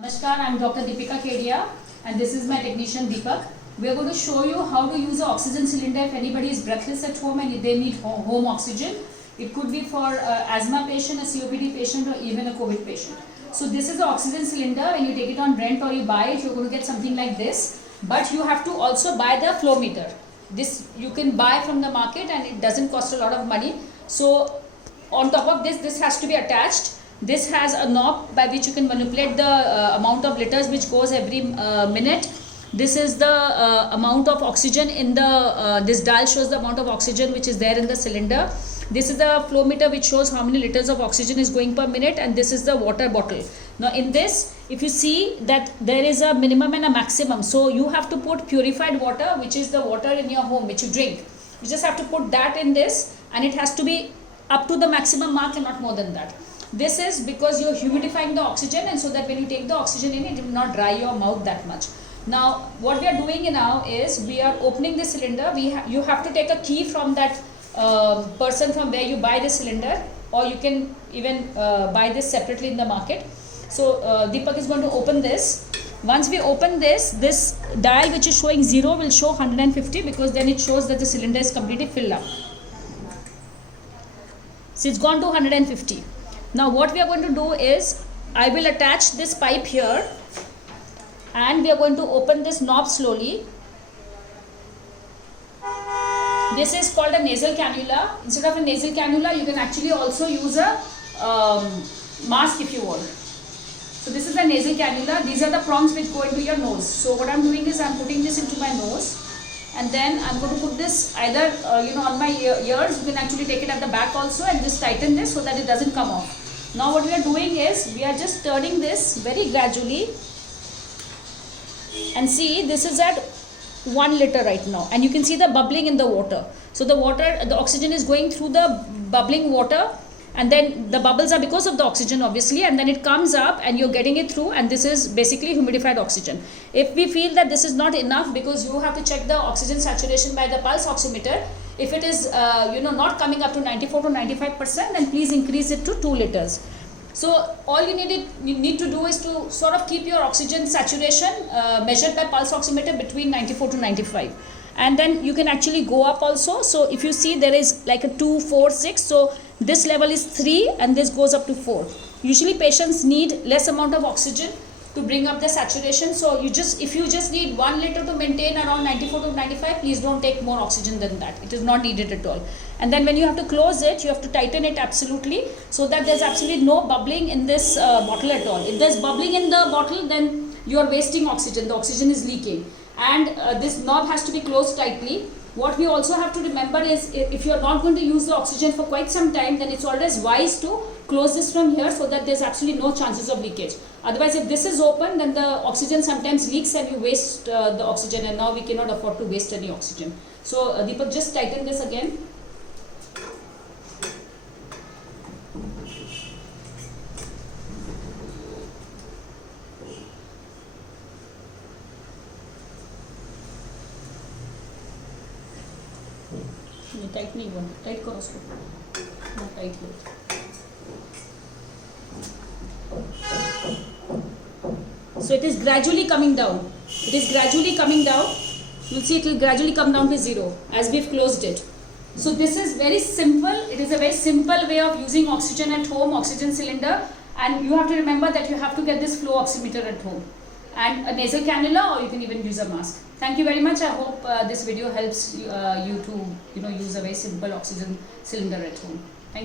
Namaskar, I am Dr. Deepika Kedia and this is my technician Deepak. We are going to show you how to use an oxygen cylinder if anybody is breathless at home and they need home oxygen. It could be for asthma patient, a COPD patient or even a COVID patient. So this is the oxygen cylinder. When you take it on rent or you buy it, you're going to get something like this. But you have to also buy the flow meter. This you can buy from the market and it doesn't cost a lot of money. So on top of this has to be attached. This has a knob by which you can manipulate the amount of liters which goes every minute. This is the amount of oxygen in the, this dial shows the amount of oxygen which is there in the cylinder. This is the flow meter which shows how many liters of oxygen is going per minute, and this is the water bottle. Now in this, if you see that there is a minimum and a maximum, so you have to put purified water, which is the water in your home which you drink. You just have to put that in this and it has to be up to the maximum mark and not more than that. This is because you're humidifying the oxygen, and so that when you take the oxygen in, it will not dry your mouth that much. Now what we are doing now is we are opening the cylinder. You have to take a key from that person from where you buy the cylinder, or you can even buy this separately in the market. So Deepak is going to open this. Once we open this dial which is showing 0 will show 150, because then it shows that the cylinder is completely filled up. So it's gone to 150. Now what we are going to do is, I will attach this pipe here and we are going to open this knob slowly. This is called a nasal cannula. Instead of a nasal cannula, you can actually also use a mask if you want. So this is the nasal cannula. These are the prongs which go into your nose. So what I am doing is I am putting this into my nose, and then I am going to put this either on my ears. You can actually take it at the back also and just tighten this so that it doesn't come off. Now what we are doing is we are just turning this very gradually, and see, this is at 1 liter right now, and you can see the bubbling in the water. So the oxygen is going through the bubbling water, and then the bubbles are because of the oxygen obviously, and then it comes up and you're getting it through, and this is basically humidified oxygen. If we feel that this is not enough, because you have to check the oxygen saturation by the pulse oximeter, if it is not coming up to 94 to 95%, then please increase it to 2 liters. So all you need to do is to sort of keep your oxygen saturation measured by pulse oximeter between 94 to 95, and then you can actually go up also. So if you see, there is like a 2, 4, 6, so this level is 3 and this goes up to 4. Usually patients need less amount of oxygen to bring up the saturation. So if you just need 1 liter to maintain around 94 to 95, please don't take more oxygen than that. It is not needed at all. And then when you have to close it, you have to tighten it absolutely, so that there's absolutely no bubbling in this bottle at all. If there's bubbling in the bottle, then you are wasting oxygen. The oxygen is leaking, and this knob has to be closed tightly. What we also have to remember is, if you are not going to use the oxygen for quite some time, then it's always wise to close this from here, so that there's absolutely no chances of leakage. Otherwise, if this is open, then the oxygen sometimes leaks and you waste the oxygen, and now we cannot afford to waste any oxygen. So Deepak, just tighten this again. Tight नहीं हुआ, tight करो उसको, tight low. So it is gradually coming down. It is gradually coming down. You'll see it will gradually come down to 0 as we've closed it. So this is very simple. It is a very simple way of using oxygen at home, oxygen cylinder, and you have to remember that you have to get this flow oximeter at home, and a nasal cannula, or you can even use a mask. Thank you very much. I hope this video helps you to use a very simple oxygen cylinder at home.